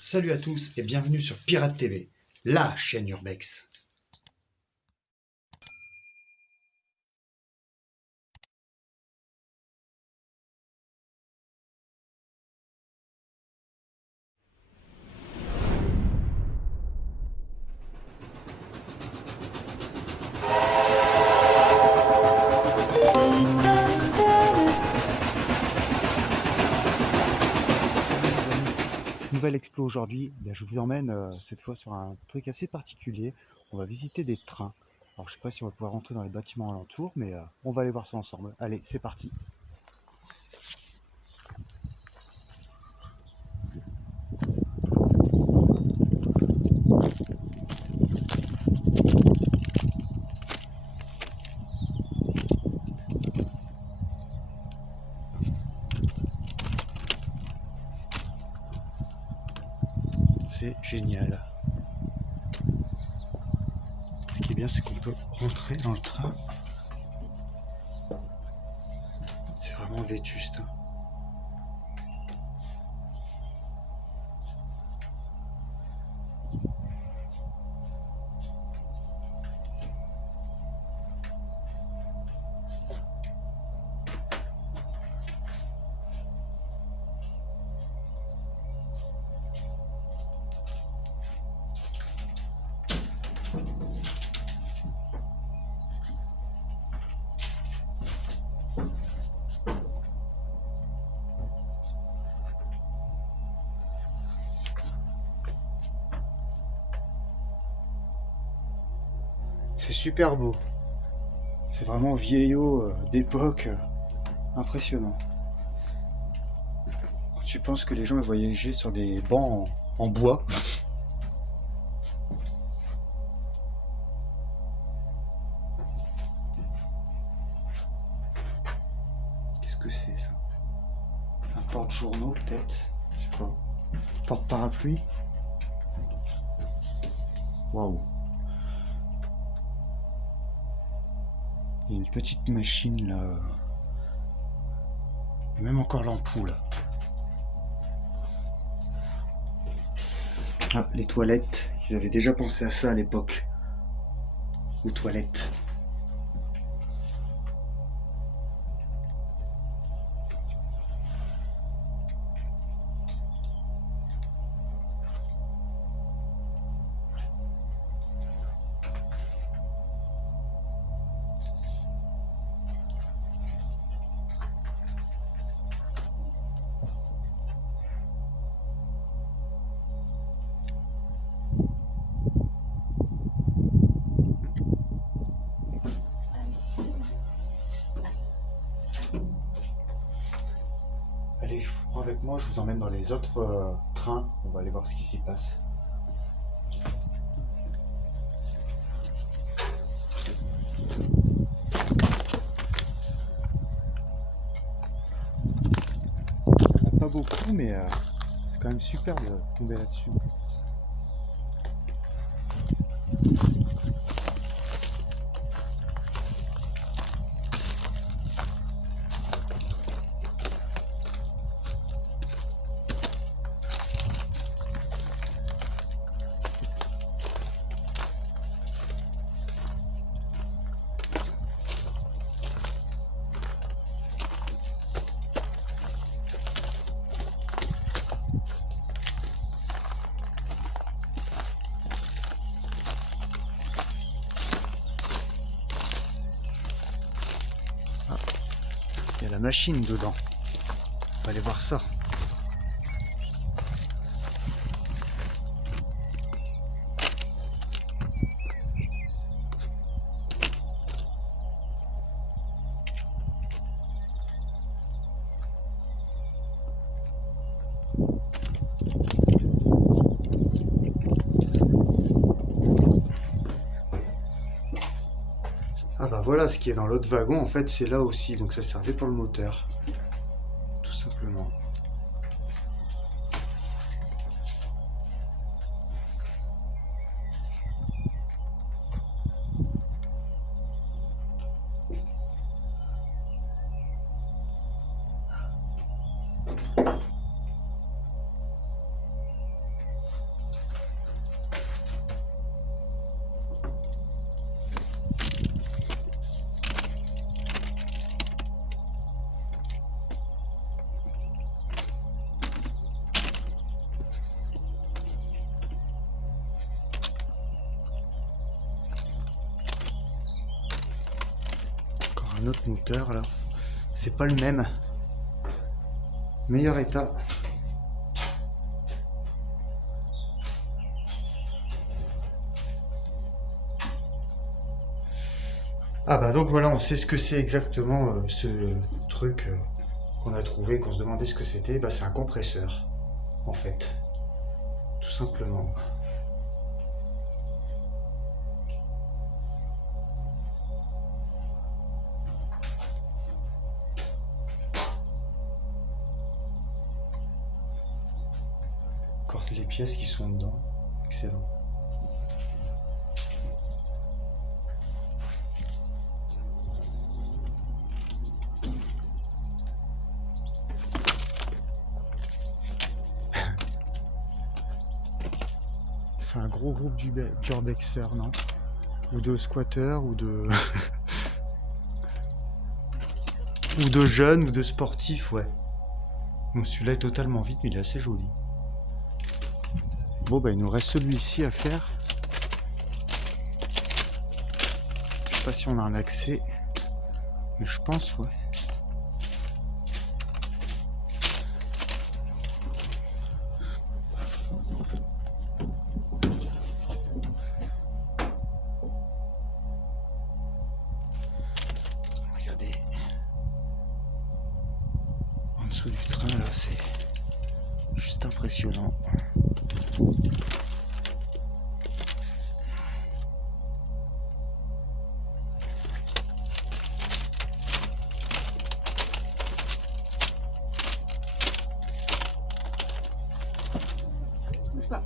Salut à tous et bienvenue sur Pirate TV, la chaîne Urbex. Nouvelle explo aujourd'hui, je vous emmène cette fois sur un truc assez particulier. On va visiter des trains. Alors je sais pas si on va pouvoir rentrer dans les bâtiments alentours, mais on va aller voir ça ensemble. Allez, c'est parti. C'est génial. Ce qui est bien, c'est qu'on peut rentrer dans le train. C'est vraiment vétuste. C'est super beau. C'est vraiment vieillot d'époque. Impressionnant. Tu penses que les gens voyageaient sur des bancs en bois? Qu'est-ce que c'est ça? Un porte-journaux peut-être? Je sais pas. Porte-parapluie? Waouh! Il y a une petite machine là. Et même encore l'ampoule. Ah, les toilettes. Ils avaient déjà pensé à ça à l'époque. Aux toilettes. Allez, je vous prends avec moi, je vous emmène dans les autres trains. On va aller voir ce qui s'y passe. Il n'y en a pas beaucoup, mais c'est quand même super de tomber là-dessus. Il y a la machine dedans. On va aller voir ça. Ah bah voilà, ce qui est dans l'autre wagon, en fait, c'est là aussi. Donc ça servait pour le moteur. Tout simplement. moteur là. C'est pas le même. Meilleur état. Ah bah donc voilà, on sait ce que c'est exactement ce truc qu'on a trouvé, qu'on se demandait ce que c'était. Bah c'est un compresseur, en fait. Tout simplement. Encore les pièces qui sont dedans. Excellent. C'est un gros groupe d'urbexeurs, non? Ou de squatteurs, ou de... ou de jeunes, ou de sportifs, ouais. Bon, celui-là est totalement vide, mais il est assez joli. Bon, bah il nous reste celui-ci à faire. Je sais pas si on a un accès, mais je pense, ouais. Regardez. En dessous du train, là, c'est juste impressionnant. Bouge pas.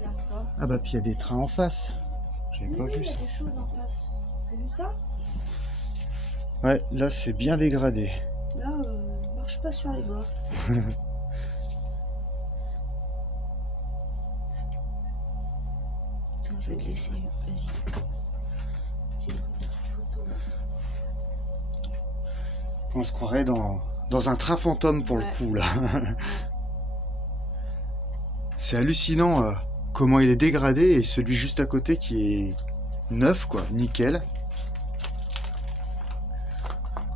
Regarde ça. Ah bah puis il y a des trains en face. J'avais Oui, pas oui, vu il y a ça. des choses en face. T'as vu ça? Ouais, là c'est bien dégradé. Là, marche pas sur les bords. Attends, je vais te laisser. Vas-y. J'ai pris une petite photo. On se croirait dans un train fantôme pour le Ouais. coup là. C'est hallucinant comment il est dégradé et celui juste à côté qui est neuf quoi, nickel.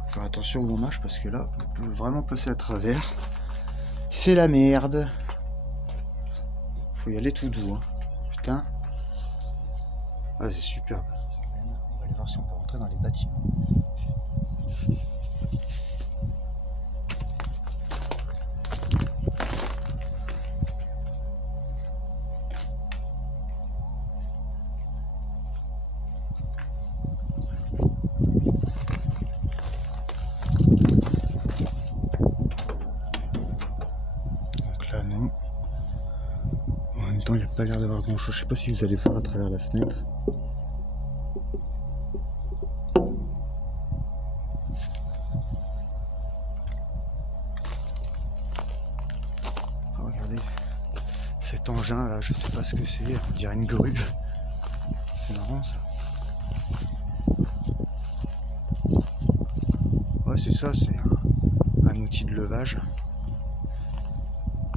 Faire attention où on marche parce que là on peut vraiment passer à travers. C'est la merde. Faut y aller tout doux hein. Putain. Ah c'est superbe. On va aller voir si on peut rentrer dans les bâtiments. Donc là non. En même temps il n'y a pas l'air d'avoir grand chose. Je sais pas si vous allez voir à travers la fenêtre. Oh, regardez cet engin là, je sais pas ce que c'est, on dirait une grue. C'est marrant ça. Ouais c'est ça, c'est un outil de levage.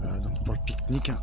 Voilà, donc pour le pique-nique. Hein.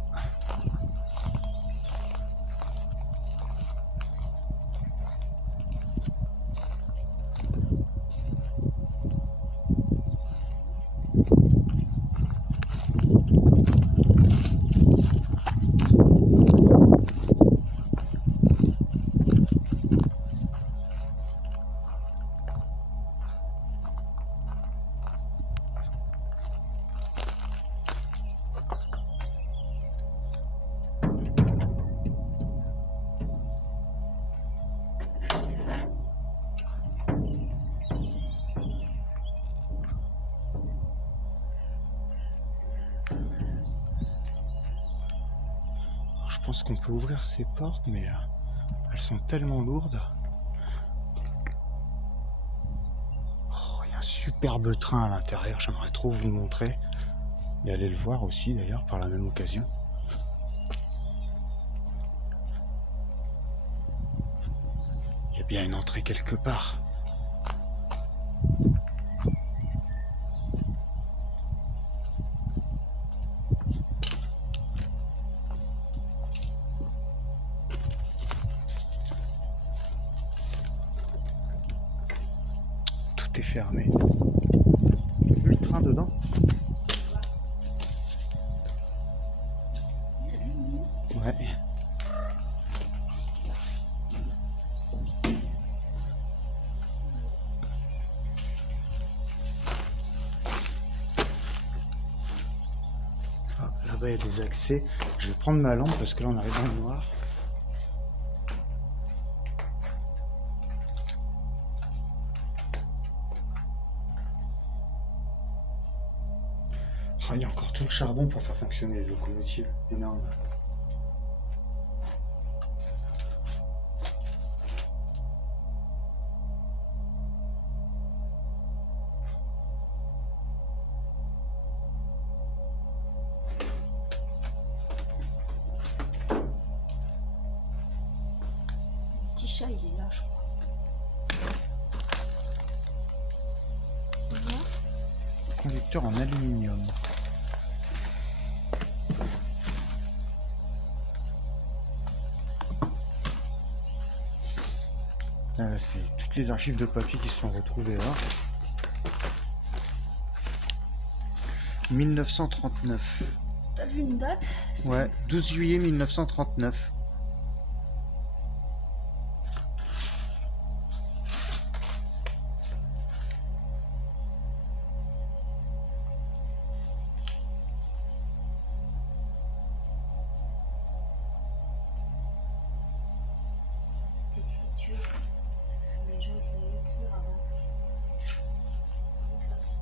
Je pense qu'on peut ouvrir ces portes, mais elles sont tellement lourdes. Oh, il y a un superbe train à l'intérieur, j'aimerais trop vous le montrer. Et aller le voir aussi d'ailleurs par la même occasion. Il y a bien une entrée quelque part. tout est fermé. T'as vu le train dedans? Ouais. Ah, là-bas il y a des accès. Je vais prendre ma lampe parce que là on arrive dans le noir. Oh, il y a encore tout le charbon pour faire fonctionner les locomotives. Énorme. Le petit chat, il est là, je crois. Voilà. Conducteur en aluminium. Ah, là, c'est toutes les archives de papier qui se sont retrouvées là. 1939. T'as vu une date? Ouais, 12 juillet 1939. Cette écriture, les gens ils savaient l'écrire avant. C'est classe.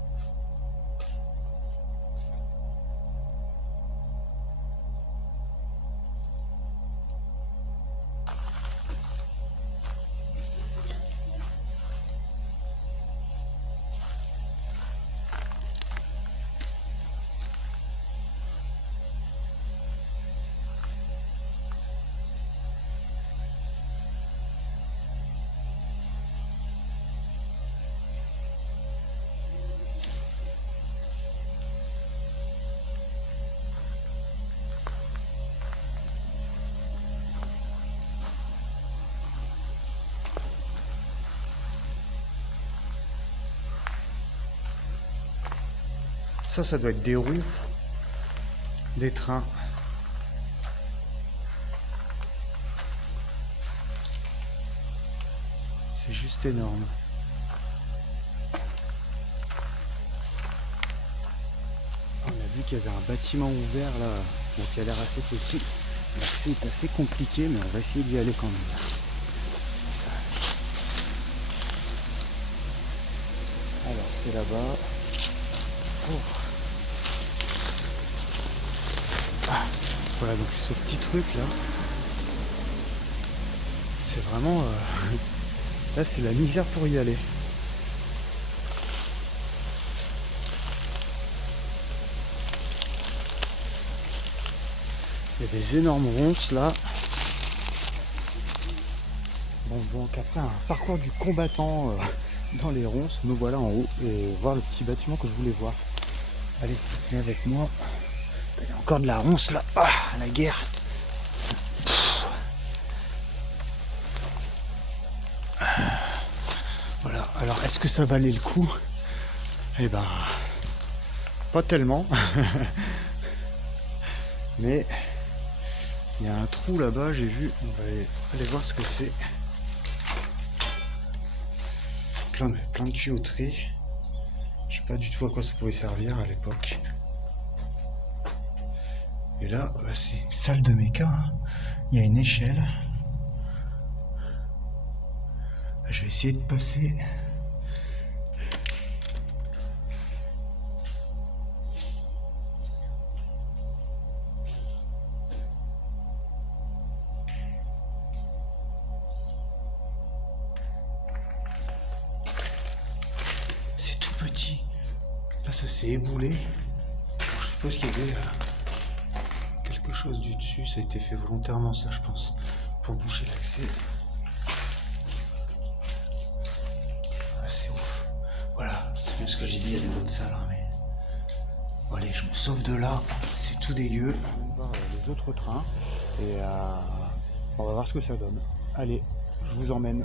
Ça doit être des roues des trains. C'est juste énorme. On a vu qu'il y avait un bâtiment ouvert là, donc qui a l'air assez petit. L'accès est assez compliqué, mais on va essayer d'y aller quand même. Alors c'est là-bas. Oh. Ah, voilà, donc ce petit truc là, c'est vraiment... là c'est la misère pour y aller. Il y a des énormes ronces là. Bon, donc après un parcours du combattant dans les ronces, me voilà en haut et voir le petit bâtiment que je voulais voir. Allez, viens avec moi. Il y a encore de la ronce là. Ah, la guerre. Voilà, alors est-ce que ça valait le coup? Eh ben, pas tellement. Mais il y a un trou là-bas, j'ai vu. On va aller voir ce que c'est. Plein de tuyauteries. Je sais pas du tout à quoi ça pouvait servir à l'époque. Et là, bah, c'est une salle de méca. Hein. Il y a une échelle. Je vais essayer de passer. C'est tout petit. Là, ça s'est éboulé. Je suppose qu'il y avait quelque chose du dessus. Ça a été fait volontairement, ça, je pense, pour boucher l'accès. C'est ouf. Voilà, c'est bien ce que j'ai dit, il y a les autres salles, hein, mais... Bon, allez, je me sauve de là, c'est tout dégueu. On va voir les autres trains et on va voir ce que ça donne. Allez, je vous emmène.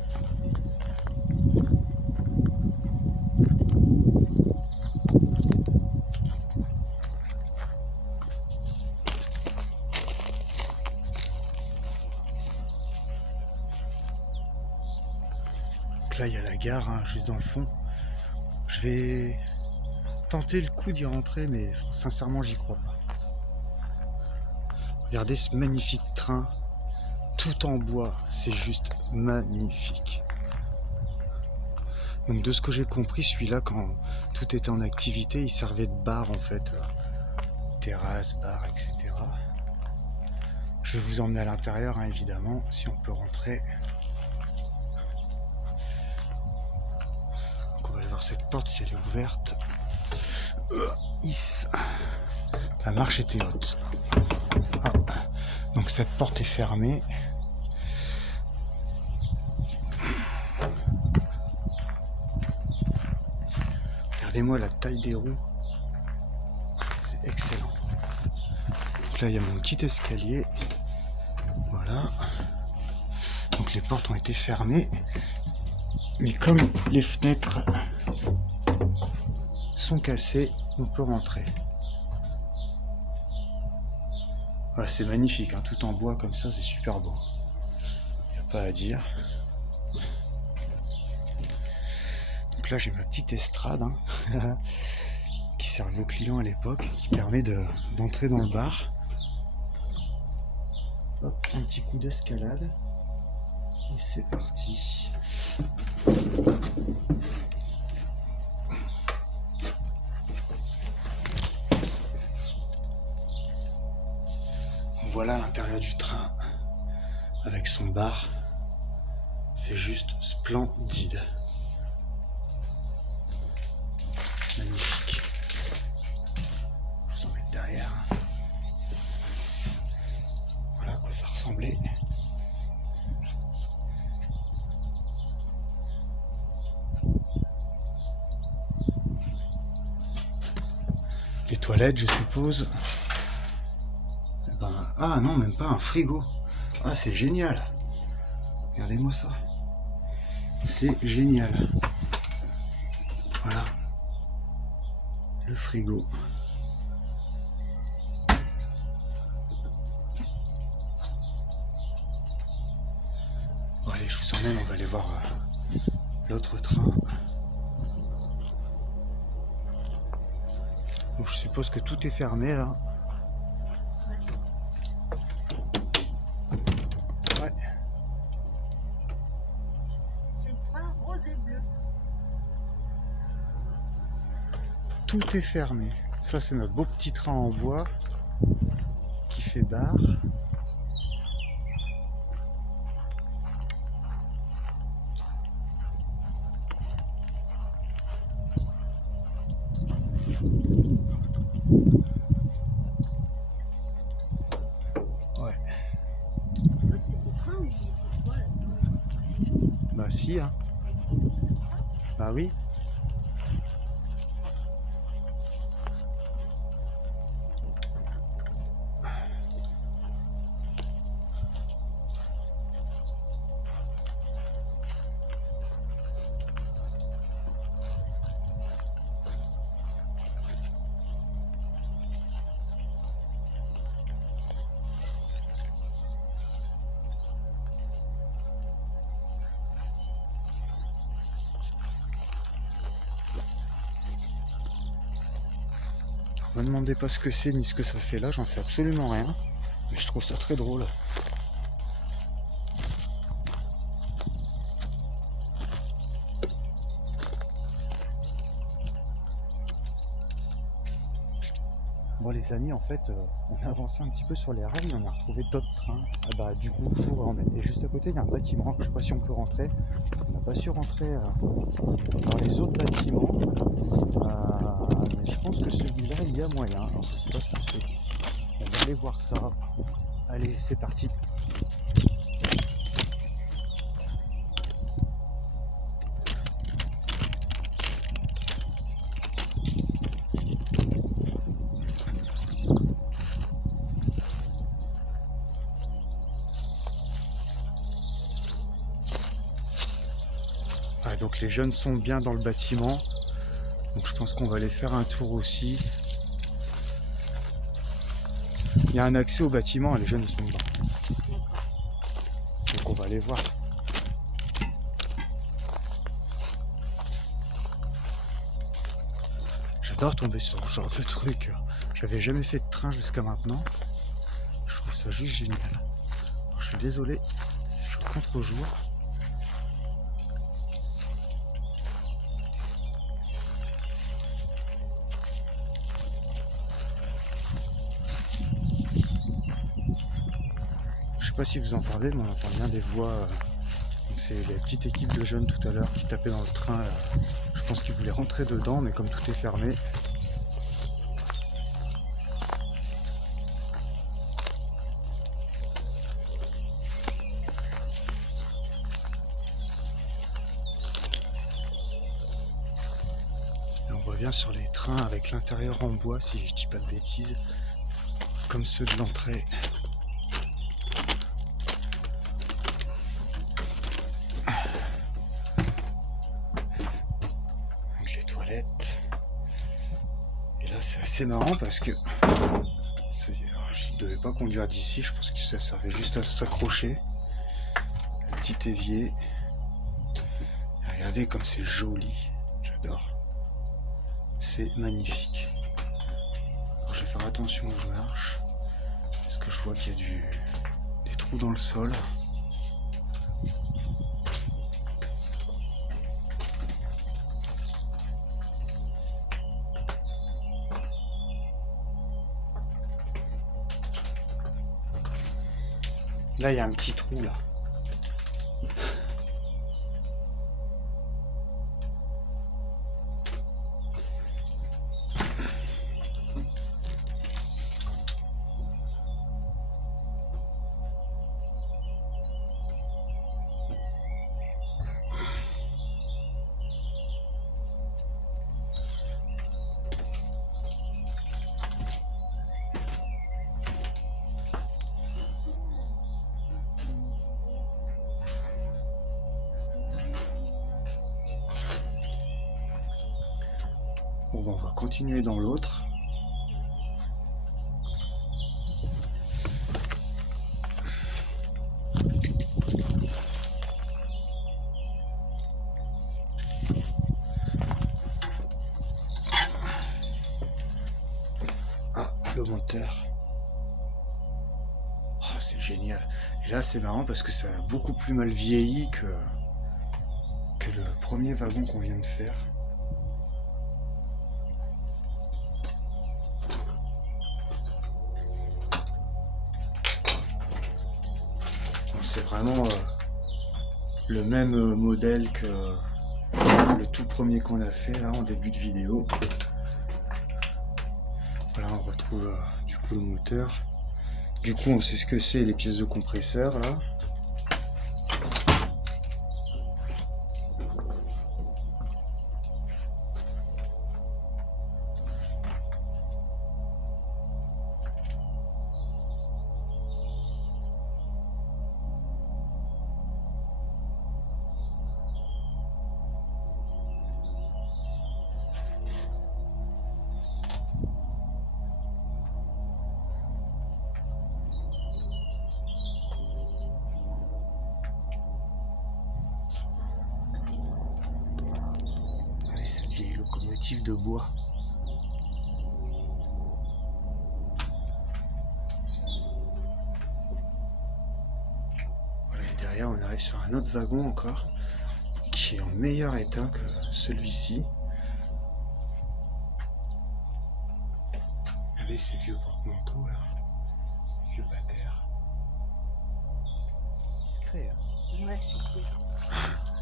gare, hein, juste dans le fond. Je vais tenter le coup d'y rentrer, mais sincèrement, j'y crois pas. Regardez ce magnifique train, tout en bois, c'est juste magnifique. Donc de ce que j'ai compris, celui-là, quand tout était en activité, il servait de bar en fait. Terrasse, bar, etc. Je vais vous emmener à l'intérieur, hein, évidemment, si on peut rentrer. Donc on va aller voir cette porte si elle est ouverte. La marche était haute. Ah. Donc cette porte est fermée. Regardez-moi la taille des roues. C'est excellent. Donc là il y a mon petit escalier. Voilà. Donc les portes ont été fermées. Mais comme les fenêtres sont cassées, on peut rentrer. Ah, c'est magnifique, hein, tout en bois comme ça, c'est super beau. Il n'y a pas à dire. Donc là j'ai ma petite estrade hein, qui servait aux clients à l'époque, qui permet d'entrer dans le bar. Hop, un petit coup d'escalade. Et c'est parti. Voilà l'intérieur du train avec son bar. C'est juste splendide. Magnifique. Je vous en mets derrière. Voilà à quoi ça ressemblait. Les toilettes, je suppose. Ah non, même pas un frigo. Ah, c'est génial. Regardez-moi ça. C'est génial. Voilà. Le frigo. Bon, allez, je vous emmène, on va aller voir l'autre train. Donc, je suppose que tout est fermé là. Ouais. C'est le train rose et bleu. Tout est fermé. Ça, c'est notre beau petit train en bois qui fait bar. Ouais. Ça, c'est le train où il était quoi là-dedans? Bah si, hein. Bah oui. Me demandez pas ce que c'est ni ce que ça fait là, j'en sais absolument rien. Mais je trouve ça très drôle. Bon les amis, en fait, on a avancé un petit peu sur les rails, on a retrouvé d'autres trains. Ah bah du coup, je vous emmène. Et juste à côté, il y a un bâtiment, je sais pas si on peut rentrer. On n'a pas su rentrer dans les autres bâtiments. Mais je pense que celui-là, il y a moyen. Alors, je sais pas ce que c'est. On va aller voir ça. Allez, c'est parti. Ah, donc les jeunes sont bien dans le bâtiment. Donc je pense qu'on va aller faire un tour aussi. Il y a un accès au bâtiment, les jeunes ils sont dedans. Donc on va aller voir. J'adore tomber sur ce genre de truc. J'avais jamais fait de train jusqu'à maintenant. Je trouve ça juste génial. Alors, je suis désolé, je suis au contre-jour. Je sais pas si vous entendez, mais on entend bien des voix. Donc c'est la petite équipe de jeunes tout à l'heure qui tapaient dans le train. Je pense qu'ils voulaient rentrer dedans, mais comme tout est fermé. Et on revient sur les trains avec l'intérieur en bois, si je dis pas de bêtises, comme ceux de l'entrée. Et là c'est assez marrant parce que je ne devais pas conduire d'ici, je pense que ça servait juste à s'accrocher. Le petit évier. Regardez comme c'est joli, j'adore. C'est magnifique. Alors, je vais faire attention où je marche, parce que je vois qu'il y a des trous dans le sol. Là, il y a un petit trou, là. Bon, ben, on va continuer dans l'autre. Ah, le moteur. Oh, c'est génial. Et là, c'est marrant parce que ça a beaucoup plus mal vieilli que le premier wagon qu'on vient de faire. C'est vraiment le même modèle que le tout premier qu'on a fait là en début de vidéo. Voilà, on retrouve du coup le moteur. Du coup, on sait ce que c'est, les pièces de compresseur là. Allez, cette vieille locomotive de bois. Voilà, et derrière, on arrive sur un autre wagon encore, qui est en meilleur état que celui-ci. Regardez ces vieux porte-manteaux là, vieux bâtères. Discret, hein. Ouais, c'est cool.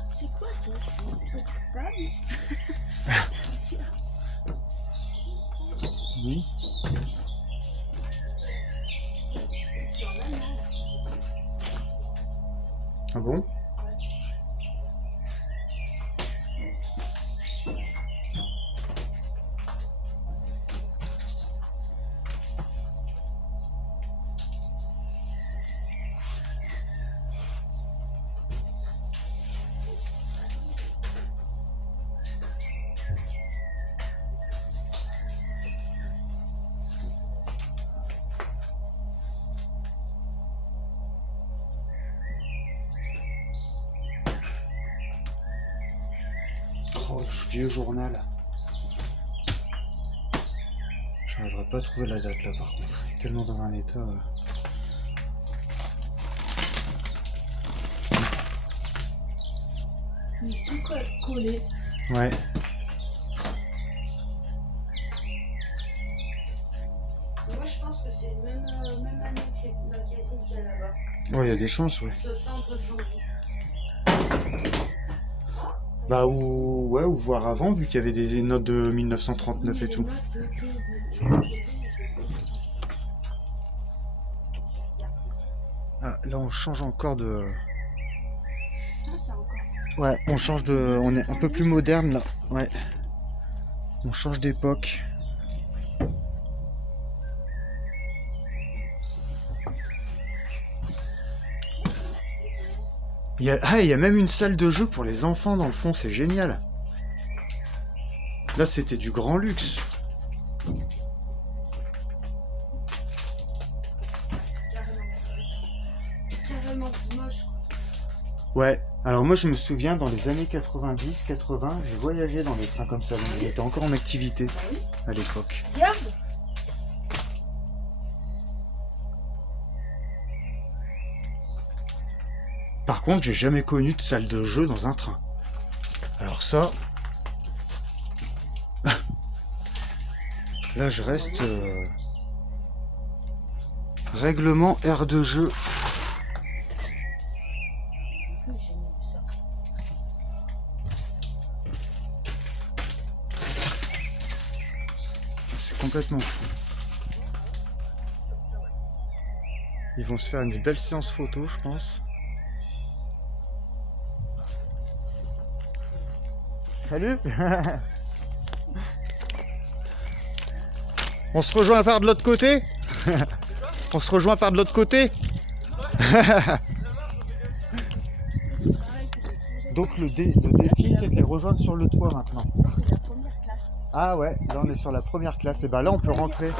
C'est quoi ça? C'est une table? Oui. Ah bon? Oh, le vieux journal. J'arriverai pas à trouver la date là par contre. Il est tellement dans un état. Il est tout collé. Ouais. Moi je pense que c'est le même année que les magazines qu'il y a là-bas. Ouais, il y a des chances, ouais. 60-70. Bah ou ouais, ou voir avant vu qu'il y avait des notes de 1939 et tout. Ah, là on change encore de. Ah, c'est encore. Ouais, on change de. On est un peu plus moderne là. Ouais. On change d'époque. Il y a même une salle de jeu pour les enfants dans le fond, c'est génial. Là c'était du grand luxe. Carrément moche. Ouais, alors moi je me souviens dans les années 90, 80, j'ai voyagé dans des trains comme ça, donc il était encore en activité Ah oui. à l'époque. Regarde. Par contre, j'ai jamais connu de salle de jeu dans un train. Alors ça... Là je reste... Règlement aire de jeu. J'ai mis ça. C'est complètement fou. Ils vont se faire une belle séance photo, je pense. Salut. On se rejoint par de l'autre côté. On se rejoint par de l'autre côté. Donc le défi c'est de les rejoindre sur le toit maintenant. C'est la première classe. Ah ouais, là on est sur la première classe. Et bah là on peut rentrer.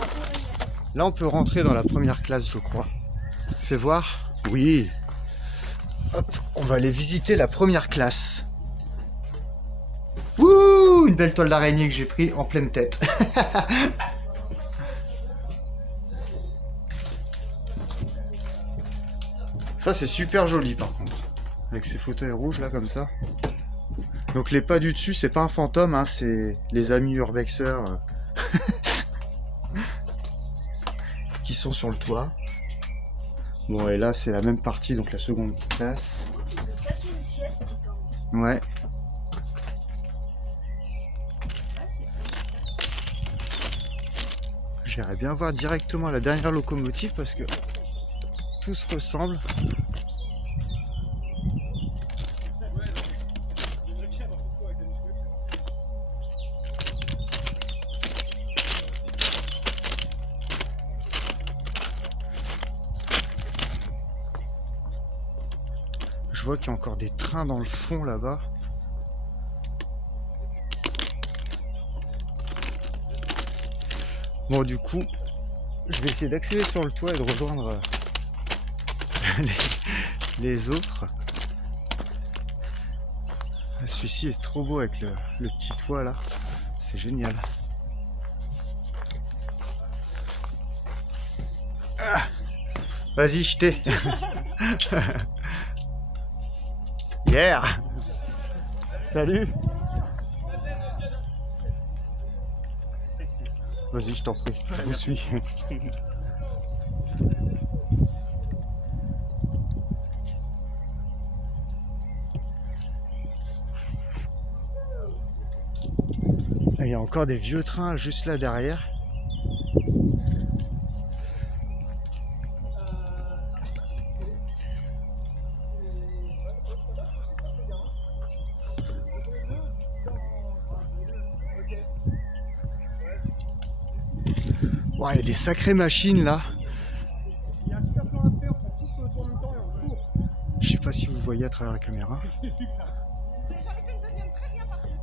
Là on peut rentrer dans la première classe je crois. Fais voir. Oui. Hop, on va aller visiter la première classe. Ouh, une belle toile d'araignée que j'ai pris en pleine tête. Ça c'est super joli par contre. Avec ces fauteuils rouges là comme ça. Donc les pas du dessus c'est pas un fantôme, hein, c'est les amis urbexeurs qui sont sur le toit. Bon et là c'est la même partie, donc la seconde classe. Le taquet une sieste, si t'as envie. Ouais. Là, c'est pas une classe. J'irais bien voir directement la dernière locomotive parce que tout se ressemble. Je vois qu'il y a encore des trains dans le fond là-bas. Bon du coup, je vais essayer d'accéder sur le toit et de rejoindre les autres. Celui-ci est trop beau avec le petit toit là. C'est génial. Ah, vas-y, jetez. Yeah. Salut. Vas-y, je t'en prie, je vous suis. Il y a encore des vieux trains juste là derrière. Ouais, il y a des sacrées machines là. Il y a un super plan à faire, on se met tous autour en même temps et on court. Je sais pas si vous voyez à travers la caméra. J'ai vu que ça. J'en ai fait une deuxième très bien partie.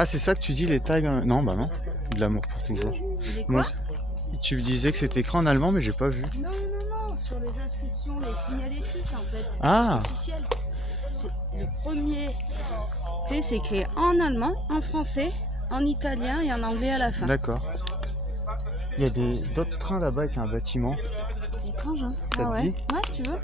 Ah, c'est ça que tu dis, les tags? Non, bah non. De l'amour pour toujours. Il est Moi, quoi? tu me disais que c'était écrit en allemand, mais j'ai pas vu. Non, non, non, sur les inscriptions, les signalétiques en fait. Ah, Officiel. C'est le premier. Tu sais, c'est écrit en allemand, en français, en italien et en anglais à la fin. d'accord. Il y a d'autres trains là-bas avec un bâtiment. C'est étrange, hein? Ça te ouais. dit? Ouais, tu veux?